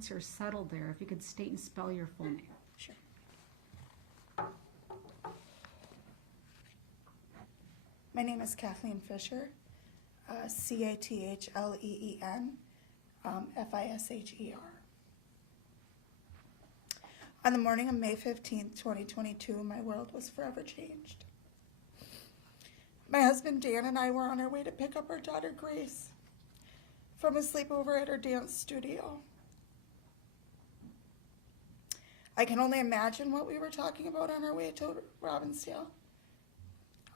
once you're settled there, if you could state and spell your full name. Sure. My name is Kathleen Fisher, Cathleen, Fisher. On the morning of May 15th, 2022, my world was forever changed. My husband Dan and I were on our way to pick up our daughter Grace from a sleepover at our dance studio. I can only imagine what we were talking about on our way to Robbinsdale.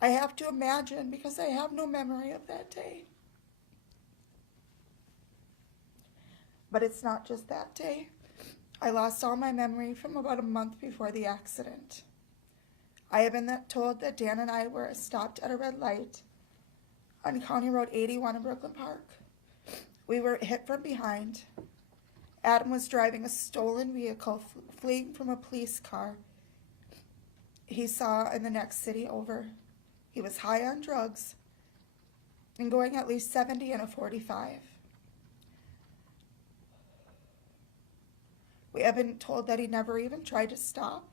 I have to imagine because I have no memory of that day. But it's not just that day. I lost all my memory from about a month before the accident. I have been told that Dan and I were stopped at a red light on County Road 81 in Brooklyn Park. We were hit from behind. Adam was driving a stolen vehicle fleeing from a police car he saw in the next city over. He was high on drugs and going at least 70 in a 45. We have been told that he never even tried to stop,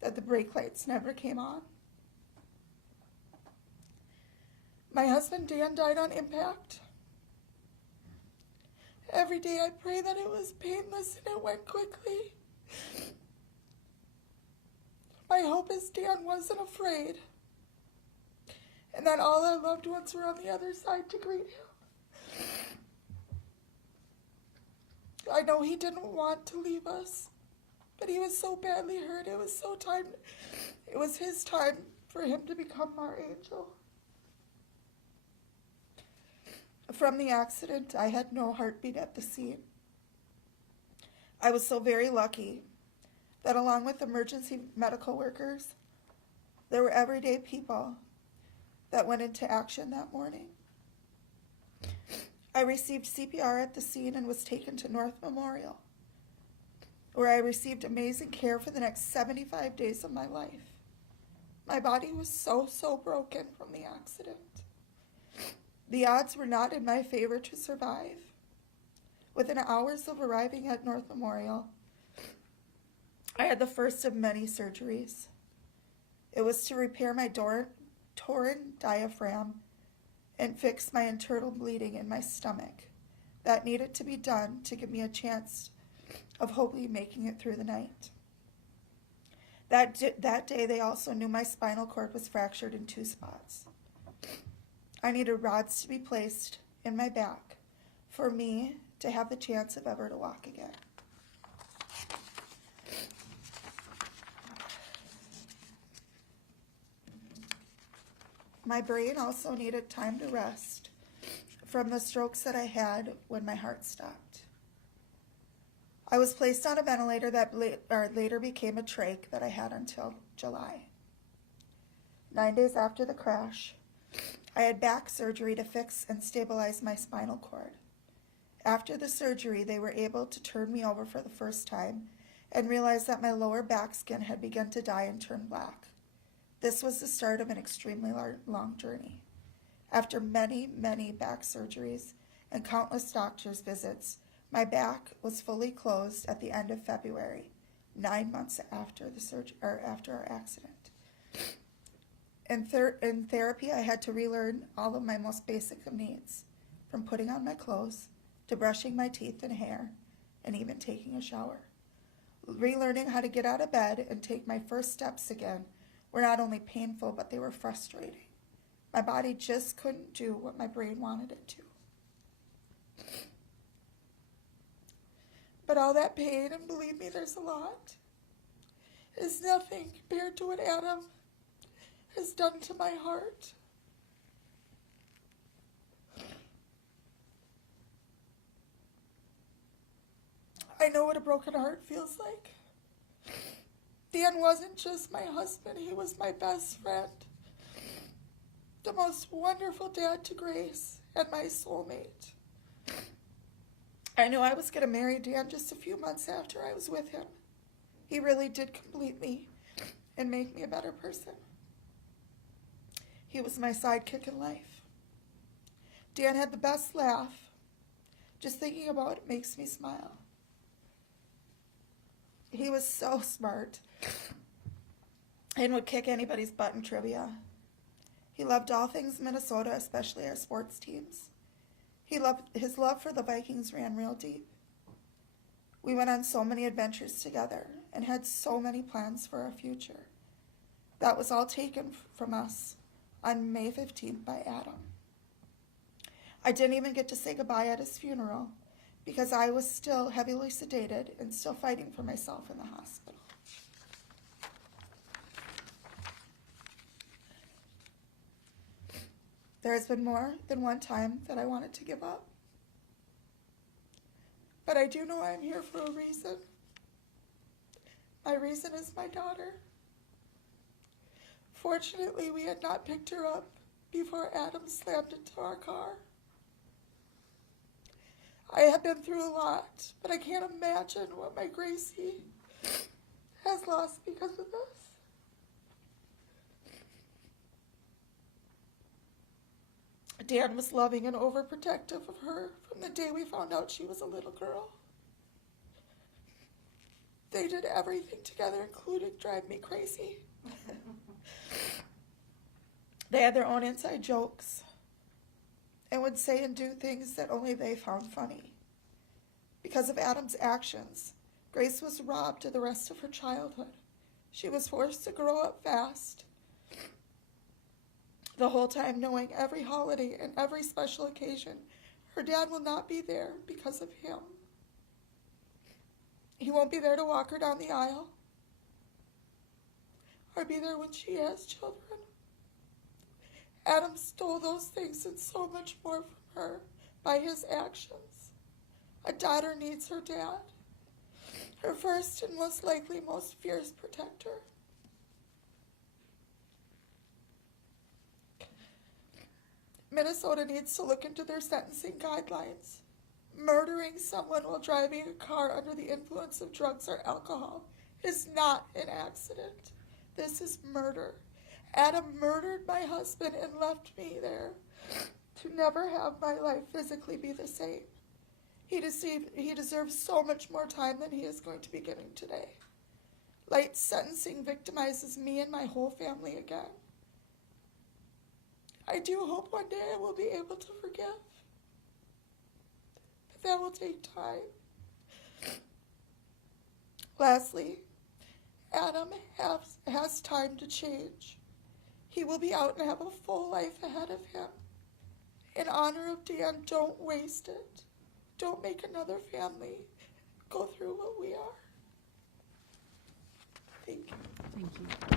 that the brake lights never came on. My husband Dan died on impact. Every day I pray that it was painless and it went quickly. My hope is Dan wasn't afraid and that all our loved ones were on the other side to greet him. I know he didn't want to leave us, but he was so badly hurt. It was his time for him to become our angel. From the accident, I had no heartbeat at the scene. I was so very lucky that along with emergency medical workers, there were everyday people that went into action that morning. I received CPR at the scene and was taken to North Memorial, where I received amazing care for the next 75 days of my life. My body was so broken from the accident. The odds were not in my favor to survive. Within hours of arriving at North Memorial, I had the first of many surgeries. It was to repair my torn diaphragm and fix my internal bleeding in my stomach. That needed to be done to give me a chance of hopefully making it through the night. That day, they also knew my spinal cord was fractured in 2 spots. I needed rods to be placed in my back for me to have the chance of ever to walk again. My brain also needed time to rest from the strokes that I had when my heart stopped. I was placed on a ventilator that later became a trach that I had until July. 9 days after the crash, I had back surgery to fix and stabilize my spinal cord. After the surgery, they were able to turn me over for the first time and realized that my lower back skin had begun to die and turn black. This was the start of an extremely long journey. After many back surgeries and countless doctor's visits, my back was fully closed at the end of February, 9 months after after our accident. In therapy, I had to relearn all of my most basic needs, from putting on my clothes to brushing my teeth and hair, and even taking a shower. Relearning how to get out of bed and take my first steps again were not only painful, but they were frustrating. My body just couldn't do what my brain wanted it to. But all that pain, and believe me, there's a lot, is nothing compared to what Adam has done to my heart. I know what a broken heart feels like. Dan wasn't just my husband, he was my best friend, the most wonderful dad to Grace, and my soulmate. I knew I was going to marry Dan just a few months after I was with him. He really did complete me and make me a better person. He was my sidekick in life. Dan had the best laugh. Just thinking about it makes me smile. He was so smart and would kick anybody's butt in trivia. He loved all things Minnesota, especially our sports teams. His love for the Vikings ran real deep. We went on so many adventures together and had so many plans for our future. That was all taken from us on May 15th by Adam. I didn't even get to say goodbye at his funeral because I was still heavily sedated and still fighting for myself in the hospital. There has been more than one time that I wanted to give up. But I do know I'm here for a reason. My reason is my daughter. Fortunately, we had not picked her up before Adam slammed into our car. I have been through a lot, but I can't imagine what my Gracie has lost because of this. Dan was loving and overprotective of her from the day we found out she was a little girl. They did everything together, including drive me crazy. They had their own inside jokes and would say and do things that only they found funny. Because of Adam's actions, Grace was robbed of the rest of her childhood. She was forced to grow up fast, the whole time knowing every holiday and every special occasion, her dad will not be there because of him. He won't be there to walk her down the aisle or be there when she has children. Adam stole those things and so much more from her by his actions. A daughter needs her dad, her first and most likely most fierce protector. Minnesota needs to look into their sentencing guidelines. Murdering someone while driving a car under the influence of drugs or alcohol is not an accident. This is murder. Adam murdered my husband and left me there to never have my life physically be the same. He deserves so much more time than he is going to be getting today. Light sentencing victimizes me and my whole family again. I do hope one day I will be able to forgive. But that will take time. Lastly, Adam has time to change. He will be out and have a full life ahead of him. In honor of Dan, don't waste it. Don't make another family go through what we are. Thank you. Thank you.